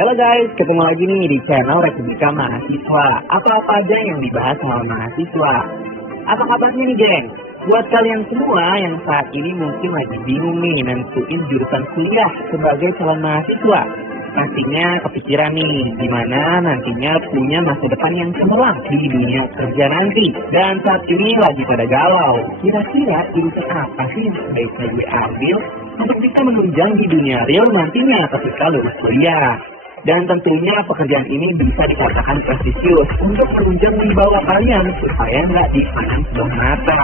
Halo guys, ketemu lagi nih di channel Republika Mahasiswa. Apa-apa aja yang dibahas sama mahasiswa. Apa kabarnya nih geng? Buat kalian semua yang saat ini mungkin lagi bingung nih nentuin jurusan kuliah sebagai calon mahasiswa. Pastinya kepikiran nih, gimana nantinya punya masa depan yang cemerlang di dunia kerja nanti. Dan saat ini lagi pada galau, kira-kira jurusan apa sih yang sebaiknya gue ambil untuk bisa menunjang di dunia real nantinya ketika lulus kuliah. Dan tentunya pekerjaan ini bisa dikatakan prestisius untuk menunjang di bawah kalian supaya nggak dipandang sebelah mata.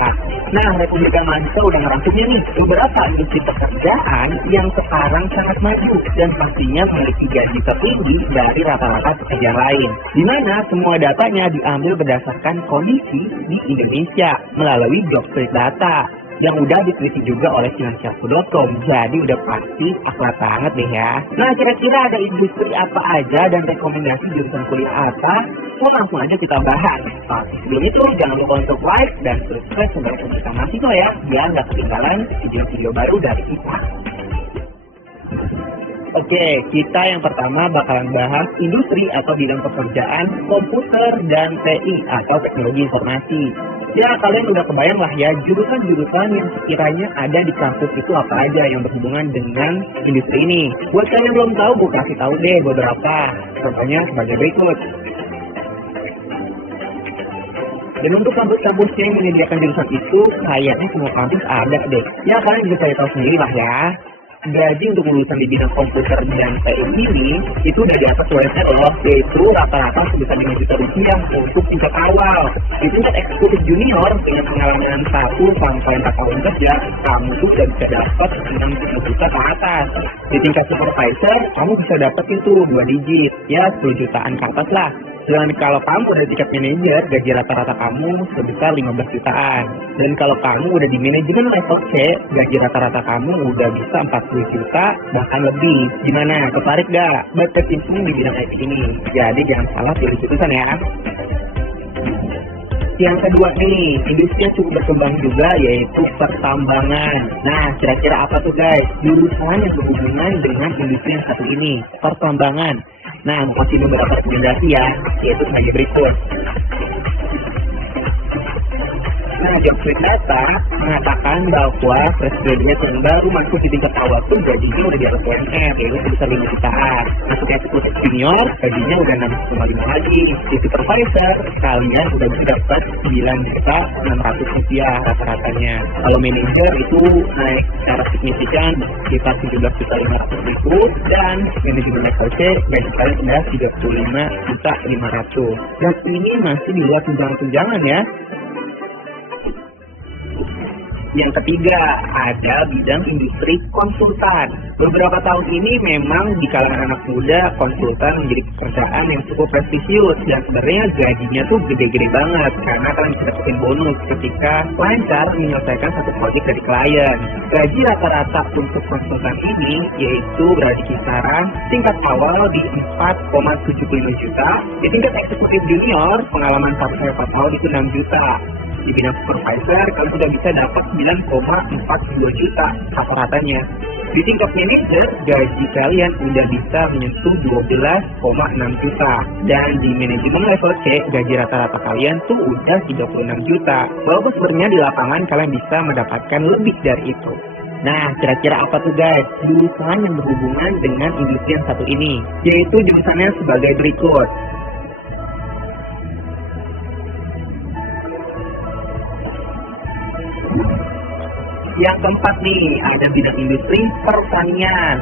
Nah, Republika Mahasiswa udah ngerangkumnya nih beberapa industri pekerjaan yang sekarang sangat maju dan pastinya memiliki gaji tertinggi dari rata-rata pekerja lain. Di mana semua datanya diambil berdasarkan kondisi di Indonesia melalui Jobstreet Data yang udah diteliti juga oleh Finansialku.com. Jadi udah pasti akurat banget deh ya. Nah, kira-kira ada industri apa aja dan rekomendasi jurusan kuliah apa? Langsung aja kita bahas. Tapi sebelum itu jangan lupa untuk like dan subscribe sebagai Republika Mahasiswa ya, biar nggak ketinggalan video-video baru dari kita. Oke, kita yang pertama bakalan bahas industri atau bidang pekerjaan komputer dan TI atau teknologi informasi. Ya, kalian udah kebayang lah ya jurusan-jurusan yang sekiranya ada di kampus itu apa aja yang berhubungan dengan industri ini. Buat kalian yang belum tahu, gue kasih tahu deh beberapa. Contohnya sebagai berikut. Dan untuk kampus-kampus yang menyediakan jurusan itu, kayaknya semua kampus ada deh. Ya, kalian bisa cari tahu sendiri lah ya. Gaji untuk lulusan di bidang komputer dan TI ini itu udah di atas UMR loh, yaitu rata-rata sebesar 5 juta rupiah untuk tingkat awal. Di tingkat eksekutif junior dengan pengalaman 1 sampai 4 tahun kerja, kamu tuh udah bisa dapat 6 juta ke atas. Di tingkat supervisor, kamu bisa dapat itu 2 digit, ya 10 jutaan ke atas lah. Dan kalau kamu udah tingkat manajer, gaji rata-rata kamu sebesar 15 jutaan. Dan kalau kamu udah di manajemen level C, gaji rata-rata kamu udah bisa 40 juta, bahkan lebih. Gimana? Tertarik gak? Berkecimpung di bidang IT ini. Jadi jangan salah pilih jurusan ya. Yang kedua nih, industri yang cukup berkembang juga yaitu pertambangan. Nah, kira-kira apa tuh guys? Jurusan yang berhubungan dengan industri yang satu ini, pertambangan. Nah, mau kasih beberapa rekomendasi ya, yaitu sebagai berikut. Nah, Jobstreet Data mengatakan bahwa fresh graduate yang baru masuk di tingkat awal pun gajinya udah di atas UMR, yaitu sebesar 5 jutaan. Masuk eksekutif junior, gajinya udah 6,5 lagi. Di supervisor, kalian udah bisa dapat 9 juta 600 rupiah rata-ratanya. Kalau manajer itu naik secara signifikan sekitar 17 juta 500 ribu, dan manajemen level C gaji kalian udah 35 juta 500. Dan ini masih di luar tunjangan-tunjangan ya. Yang ketiga, ada bidang industri konsultan. Beberapa tahun ini memang di kalangan anak muda, konsultan menjadi pekerjaan yang cukup prestisius. Dan sebenarnya gajinya tuh gede-gede banget, karena kalian bisa dapetin bonus ketika lancar menyelesaikan satu proyek dari klien. Gaji rata-rata untuk konsultan ini yaitu berada di kisaran tingkat awal di 4,75 juta. Di tingkat eksekutif junior, pengalaman 1-4 tahun itu 6 juta. Di bidang supervisor, kalian sudah bisa dapat 9,42 juta rata-ratanya. Di tingkat manajer, gaji kalian udah bisa menyentuh 12,6 juta. Dan di manajemen level C, gaji rata-rata kalian tuh udah 36 juta. Walaupun sebenarnya di lapangan kalian bisa mendapatkan lebih dari itu. Nah, kira-kira apa tuh guys? Jurusan yang berhubungan dengan industri yang satu ini, yaitu jurusannya sebagai berikut. Yang keempat nih, ada bidang industri pertanian.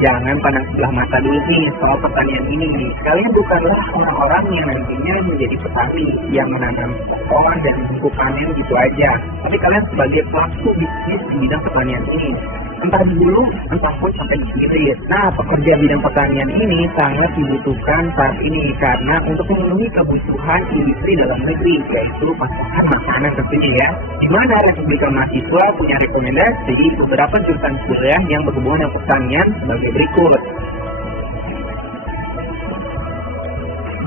Jangan pandang sebelah mata dulu nih soal pertanian ini. Kalian bukanlah orang-orang yang nantinya menjadi petani yang menanam pohon dan buku panen gitu aja. Tapi kalian sebagai pelaku bisnis di bidang pertanian ini. Entah dulu, entah pun sampai hilir. Nah, pekerja bidang pertanian ini sangat dibutuhkan saat ini karena untuk memenuhi kebutuhan industri dalam negeri, yaitu pasokan makanan tentunya ya. Di mana Republika Mahasiswa punya rekomendasi beberapa jurusan kuliah yang berhubungan dengan pertanian sebagai berikut.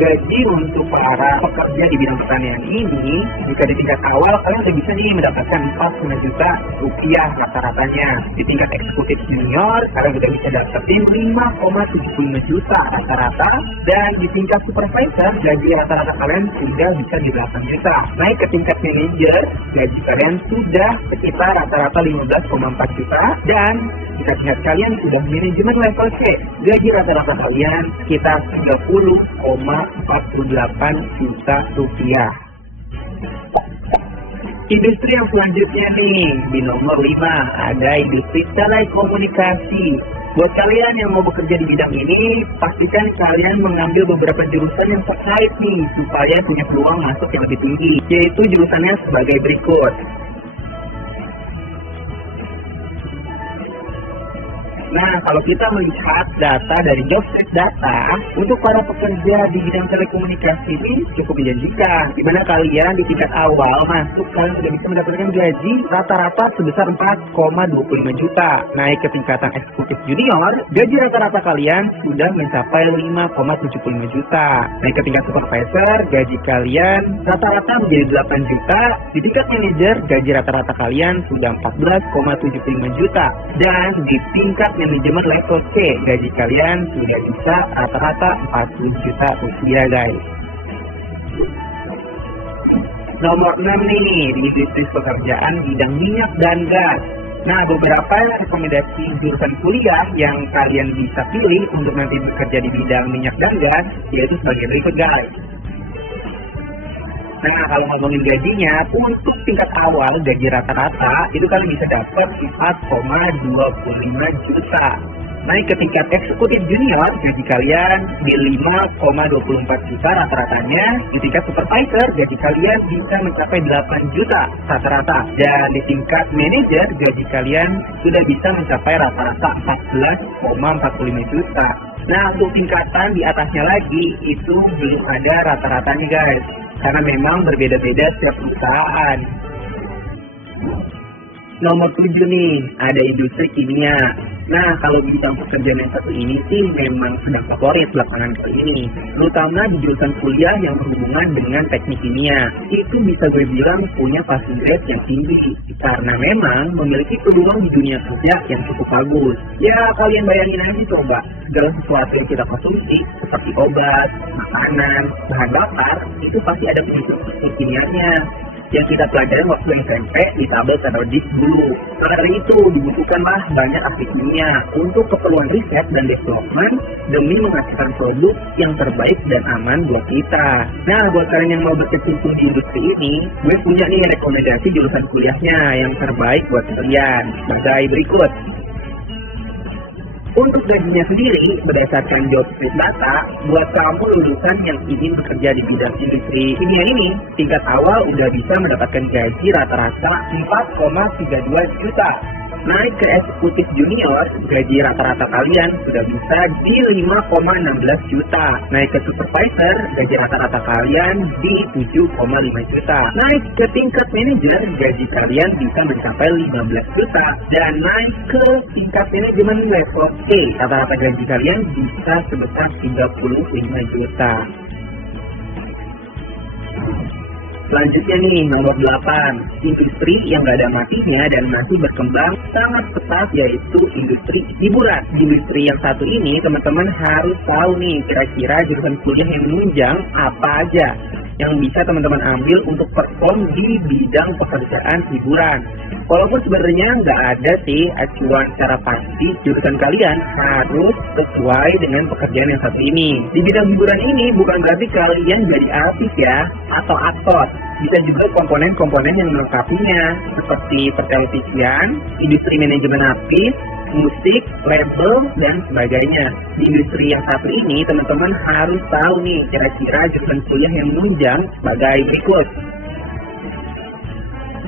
gaji untuk para pekerja di bidang pertanian ini, jika di tingkat awal kalian udah bisa nih mendapatkan 4,5 juta rupiah rata-ratanya. Di tingkat eksekutif junior, kalian udah bisa dapetin 5,75 juta rata-rata. Dan di tingkat supervisor, gaji rata-rata kalian sudah bisa di 8 juta. Naik ke tingkat manager, gaji kalian sudah sekitar rata-rata 15,4 juta. Dan jika tingkat kalian sudah manajemen level C, gaji rata-rata kalian sekitar 30,48 juta rupiah. Industri yang selanjutnya nih, di nomor 5, ada industri telekomunikasi. Buat kalian yang mau bekerja di bidang ini, pastikan kalian mengambil beberapa jurusan yang terkait nih, supaya punya peluang masuk yang lebih tinggi, yaitu jurusannya sebagai berikut. Nah, kalau kita melihat data dari Jobstreet Data, untuk para pekerja di bidang telekomunikasi ini cukup menjanjikan. Di mana kalian di tingkat awal masuk, kalian sudah bisa mendapatkan gaji rata-rata sebesar 4,25 juta. Naik ke tingkatan eksekutif junior, gaji rata-rata kalian sudah mencapai 5,75 juta. Naik ke tingkat supervisor, gaji kalian rata-rata menjadi 8 juta. Di tingkat manajer, gaji rata-rata kalian sudah 14,75 juta. Dan di tingkat manajemen level C, gaji kalian sudah bisa rata-rata 40 juta rupiah, guys. Nomor 6 nih, di industri pekerjaan bidang minyak dan gas. Nah, beberapa rekomendasi jurusan kuliah yang kalian bisa pilih untuk nanti bekerja di bidang minyak dan gas, yaitu sebagai berikut, guys. Nah, kalau ngomongin gajinya, untuk tingkat awal gaji rata-rata itu kalian bisa dapat 4,25 juta. Naik ke tingkat eksekutif junior, gaji kalian di 5,24 juta rata-ratanya. Di tingkat supervisor, gaji kalian bisa mencapai 8 juta rata-rata. Dan di tingkat manajer, gaji kalian sudah bisa mencapai rata-rata 14,45 juta. Nah, untuk tingkatan di atasnya lagi, itu belum ada rata-ratanya, guys. Karena memang berbeda-beda setiap perusahaan. Nomor 7 nih, ada industri kimia. Nah, kalau bidang pekerjaan yang satu ini sih memang sedang favorit belakangan kali ini. Terutama di jurusan kuliah yang berhubungan dengan teknik kimia. Itu bisa gue bilang punya passing grade yang tinggi. Karena memang memiliki peluang di dunia kerja yang cukup bagus. Ya, kalian bayangin aja coba. Segala sesuatu yang kita konsumsi, seperti obat, makanan, bahan bakar, itu pasti ada unsur kimianya yang kita pelajari waktu SMP di tabel periodic dulu. Karena itu dibutuhkanlah banyak ahli kimia untuk keperluan riset dan development demi menghasilkan produk yang terbaik dan aman buat kita. Nah, buat kalian yang mau berkecimpung di industri ini, gue punya nih rekomendasi jurusan kuliahnya yang terbaik buat kalian. Sebagai berikut. Untuk gajinya sendiri, berdasarkan Jobstreet Data, buat kamu lulusan yang ingin bekerja di bidang industri kimia ini, tingkat awal udah bisa mendapatkan gaji rata-rata 4,32 juta. Naik ke eksekutif junior, gaji rata-rata kalian sudah bisa di 5,16 juta. Naik ke supervisor, gaji rata-rata kalian di 7,5 juta. Naik ke tingkat manajer, gaji kalian bisa mencapai 15 juta. Dan naik ke tingkat manajemen level A, rata-rata gaji kalian bisa sebesar 35 juta. Selanjutnya nih, nomor 8, industri yang gak ada matinya dan masih berkembang sangat pesat, yaitu industri hiburan. Di industri yang satu ini, teman-teman harus tahu nih, kira-kira jurusan kuliah yang menunjang apa aja yang bisa teman-teman ambil untuk perform di bidang pekerjaan hiburan. Walaupun sebenarnya nggak ada sih acuan secara pasti, jurusan kalian harus sesuai dengan pekerjaan yang satu ini. Di bidang hiburan ini bukan berarti kalian jadi artis ya, atau aktor. Bisa juga komponen-komponen yang melengkapinya, seperti pertelevisian, industri manajemen artis, musik, label, dan sebagainya. Di industri yang satu ini, teman-teman harus tahu nih, kira-kira jurusan kuliah yang menunjang sebagai berikut.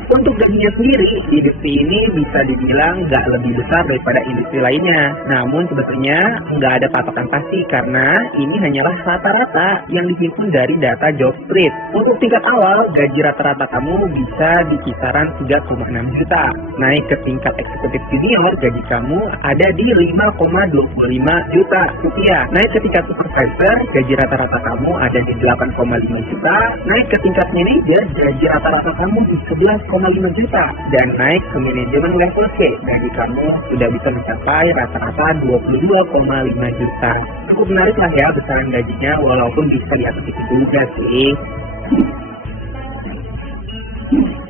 Untuk gajinya sendiri, industri ini bisa dibilang nggak lebih besar daripada industri lainnya. Namun sebetulnya nggak ada patokan pasti karena ini hanyalah rata-rata yang dihimpun dari data Jobstreet. Untuk tingkat awal, gaji rata-rata kamu bisa di kisaran 3,6 juta. Naik ke tingkat eksekutif senior, gaji kamu ada di 5,25 juta rupiah. Naik ke tingkat supervisor, gaji rata-rata kamu ada di 8,5 juta. Naik ke tingkat manajer, gaji rata-rata kamu di 11,5 juta. Dan naik ke manajemen level C, gaji kamu sudah bisa mencapai rata-rata 22,5 juta. Cukup menarik lah ya besaran gajinya, walaupun bisa di atas itu juga sih.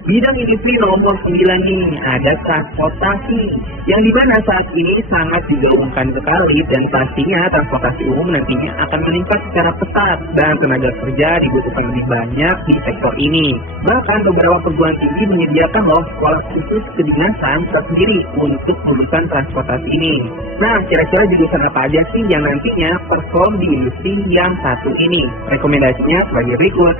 Bidang industri nomor 9 ini ada transportasi, yang dimana saat ini sangat digaungkan sekali dan pastinya transportasi umum nantinya akan meningkat secara pesat dan tenaga kerja dibutuhkan lebih banyak di sektor ini. Bahkan beberapa perguruan tinggi menyediakan loh sekolah khusus kedinasan tersendiri untuk lulusan transportasi ini. Nah, kira-kira jurusan apa aja sih yang nantinya perform di industri yang satu ini? Rekomendasinya sebagai berikut.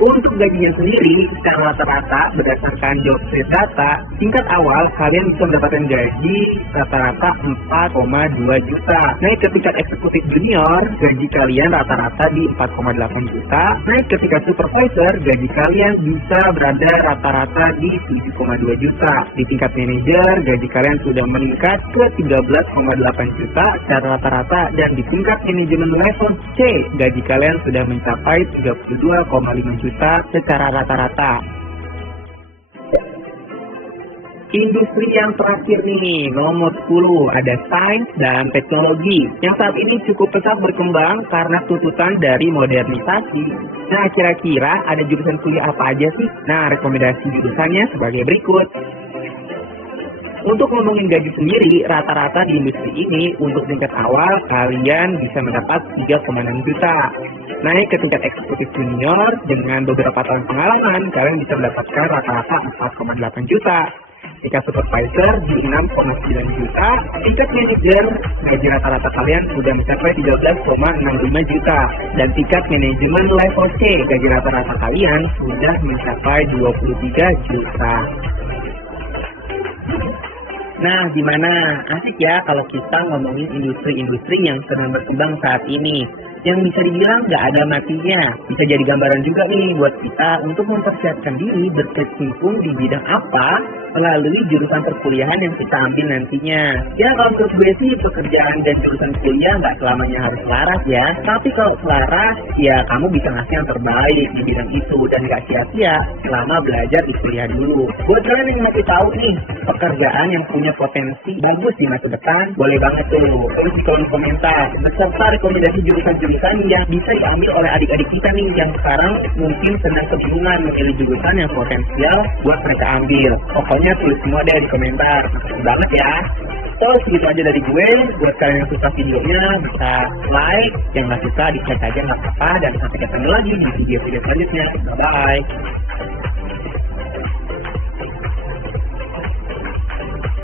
Untuk gajinya sendiri, secara rata-rata berdasarkan Jobstreet data, tingkat awal kalian bisa mendapatkan gaji rata-rata 4,2 juta. Naik ke tingkat eksekutif junior, gaji kalian rata-rata di 4,8 juta. Naik ke tingkat supervisor, gaji kalian bisa berada rata-rata di 7,2 juta. Di tingkat manajer, gaji kalian sudah meningkat ke 13,8 juta secara rata-rata. Dan di tingkat manajemen level C, gaji kalian sudah mencapai 32,5 juta secara rata-rata. Industri yang terakhir nih, nomor 10, ada sains dan teknologi, yang saat ini cukup pesat berkembang karena tuntutan dari modernisasi. Nah, kira-kira ada jurusan kuliah apa aja sih? Nah, rekomendasi jurusannya sebagai berikut. Untuk ngomongin gaji sendiri, rata-rata di industri ini untuk tingkat awal kalian bisa mendapat 3,6 juta. Naik ke tingkat eksekutif junior dengan beberapa tahun pengalaman, kalian bisa mendapatkan rata-rata 4,8 juta. Tingkat supervisor di 6,9 juta. Tingkat manajer, gaji rata-rata kalian sudah mencapai 13,65 juta. Dan tingkat manajemen level C, gaji rata-rata kalian sudah mencapai 23 juta. Nah, gimana? Asik ya kalau kita ngomongin industri-industri yang sedang berkembang saat ini. Yang bisa dibilang nggak ada matinya. Bisa jadi gambaran juga nih buat kita untuk mempersiapkan diri berkecimpung di bidang apa melalui jurusan perkuliahan yang kita ambil nantinya. Ya, kalau menurut gue sih pekerjaan dan jurusan kuliah nggak selamanya harus selaras ya. Tapi kalau selaras, ya kamu bisa ngasih yang terbaik di bidang itu dan nggak sia-sia selama belajar di kuliah dulu. Buat kalian yang mau tahu nih pekerjaan yang punya potensi bagus di masa depan, boleh banget tuh tulis di kolom komentar beserta rekomendasi jurusan-jurusan yang bisa diambil oleh adik-adik kita nih yang sekarang mungkin sedang kebingungan memilih jurusan yang potensial buat mereka ambil. Pokoknya tulis semua deh di komentar. Makasih banget ya. So, segitu aja dari gue. Buat kalian yang suka videonya bisa like, yang nggak suka di-like aja nggak apa-apa, dan sampai ketemu lagi di video-video selanjutnya. Bye-bye.